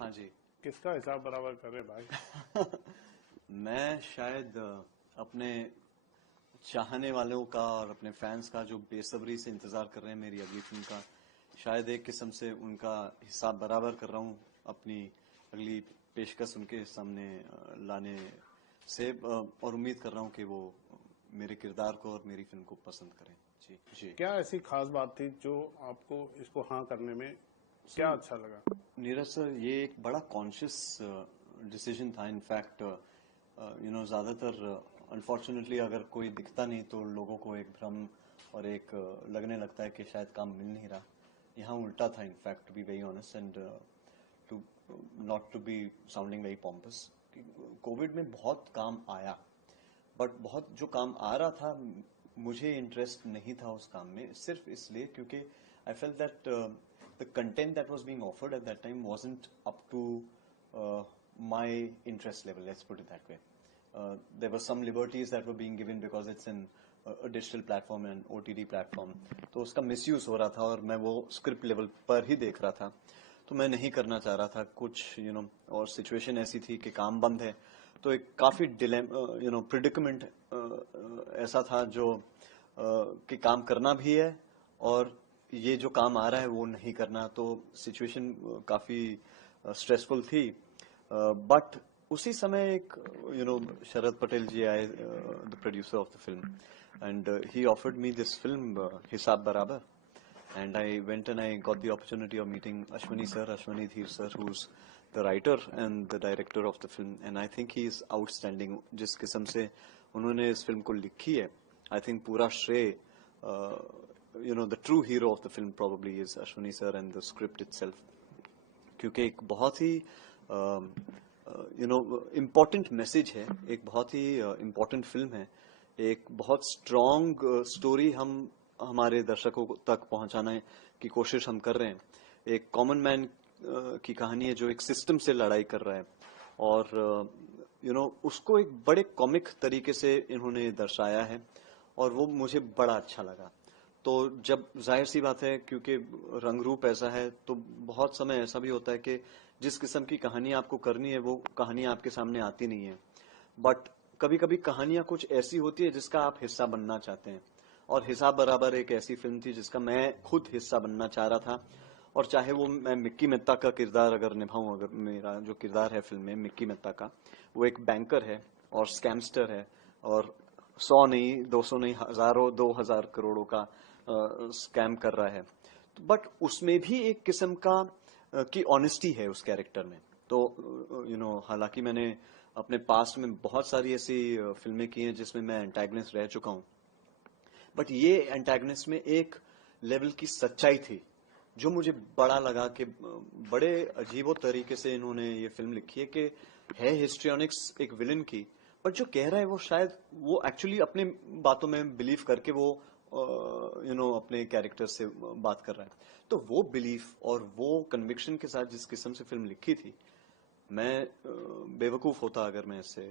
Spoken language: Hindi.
हाँ जी। किसका हिसाब बराबर कर रहे भाई? मैं शायद अपने चाहने वालों का और अपने फैंस का जो बेसब्री से इंतजार कर रहे हैं मेरी अगली फिल्म का, शायद एक किस्म से उनका हिसाब बराबर कर रहा हूँ अपनी अगली पेशकश उनके सामने लाने से, और उम्मीद कर रहा हूँ कि वो मेरे किरदार को और मेरी फिल्म को पसंद करें। जी जी। क्या ऐसी खास बात थी जो आपको इसको हाँ करने में क्या अच्छा लगा? नीरज सर, ये एक बड़ा कॉन्शियस डिसीजन था। इनफैक्ट ज्यादातर अनफॉर्चुनेटली अगर कोई दिखता नहीं तो लोगों को एक भ्रम और एक लगने लगता है कि शायद काम मिल नहीं रहा। यहाँ उल्टा था, in fact to be very honest and to not to be sounding very pompous. Covid में बहुत काम आया, बट बहुत जो काम आ रहा था मुझे इंटरेस्ट नहीं था उस काम में, सिर्फ इसलिए क्योंकि I felt that the content that was being offered at that time wasn't up to my interest level, let's put it that way. There were some liberties that were being given because it's in a digital platform and OTT platform, तो उसका मिसयूज हो रहा था और मैं वो स्क्रिप्ट लेवल पर ही देख रहा था, तो मैं नहीं करना चाह रहा था कुछ और सिचुएशन ऐसी थी कि काम बंद है, तो एक काफी प्रिडिकमेंट ऐसा था जो कि काम करना भी है और ये जो काम आ रहा है वो नहीं करना, तो सिचुएशन काफी स्ट्रेसफुल थी। बट उसी समय एक शरद पटेल जी आए, the producer of the film, and he offered me this film हिसाब बराबर, and I went and I got the opportunity of meeting Ashwani sir, Ashwani Dheer sir, who's the writer and the director of the film, and I think he is outstanding. जिस किस्म से उन्होंने इस फिल्म को लिखी है, I think पूरा श्रेय the true hero of the film probably is Ashwani sir and the script itself, क्योंकि एक बहुत ही इम्पोर्टेंट मैसेज है, एक बहुत ही इम्पोर्टेंट फिल्म है, एक बहुत स्ट्रॉन्ग स्टोरी हम हमारे दर्शकों तक पहुंचाने की कोशिश हम कर रहे हैं। एक कॉमन मैन की कहानी है जो एक सिस्टम से लड़ाई कर रहा है, और उसको एक बड़े कॉमिक तरीके से इन्होंने दर्शाया है और वो मुझे बड़ा अच्छा लगा। तो जब जाहिर सी बात है क्योंकि रंग रूप ऐसा है, तो बहुत समय ऐसा भी होता है कि जिस किस्म की कहानी आपको करनी है वो कहानी आपके सामने आती नहीं है, बट कभी कभी कहानियां कुछ ऐसी होती है जिसका आप हिस्सा बनना चाहते हैं, और हिसाब बराबर एक ऐसी फिल्म थी जिसका मैं खुद हिस्सा बनना चाह रहा था। और चाहे वो मैं मिक्की मेहता का किरदार अगर निभाऊं, अगर मेरा जो किरदार है फिल्म में मिक्की मेहता का, वो एक बैंकर है और स्कैमस्टर है और 100 नहीं, 200 नहीं, हजारों 2000 करोड़ों का स्कैम कर रहा है, बट उसमें भी एक किस्म का की ऑनेस्टी है उस कैरेक्टर में। तो हालांकि मैंने अपने पास्ट में बहुत सारी ऐसी फिल्में की हैं जिसमें मैं एंटागनिस्ट रह चुका हूं, बट ये एंटागनिस्ट में एक लेवल की सच्चाई थी जो मुझे बड़ा लगा कि बड़े अजीबो तरीके से इन्होंने ये फिल्म लिखी है कि है हिस्ट्रियोनिक्स एक विलन की, बट जो कह रहा है वो शायद वो एक्चुअली अपने बातों में बिलीव करके वो अपने कैरेक्टर से बात कर रहा है। तो वो बिलीफ और वो कन्विक्शन के साथ जिस किस्म से फिल्म लिखी थी, मैं बेवकूफ होता अगर मैं इससे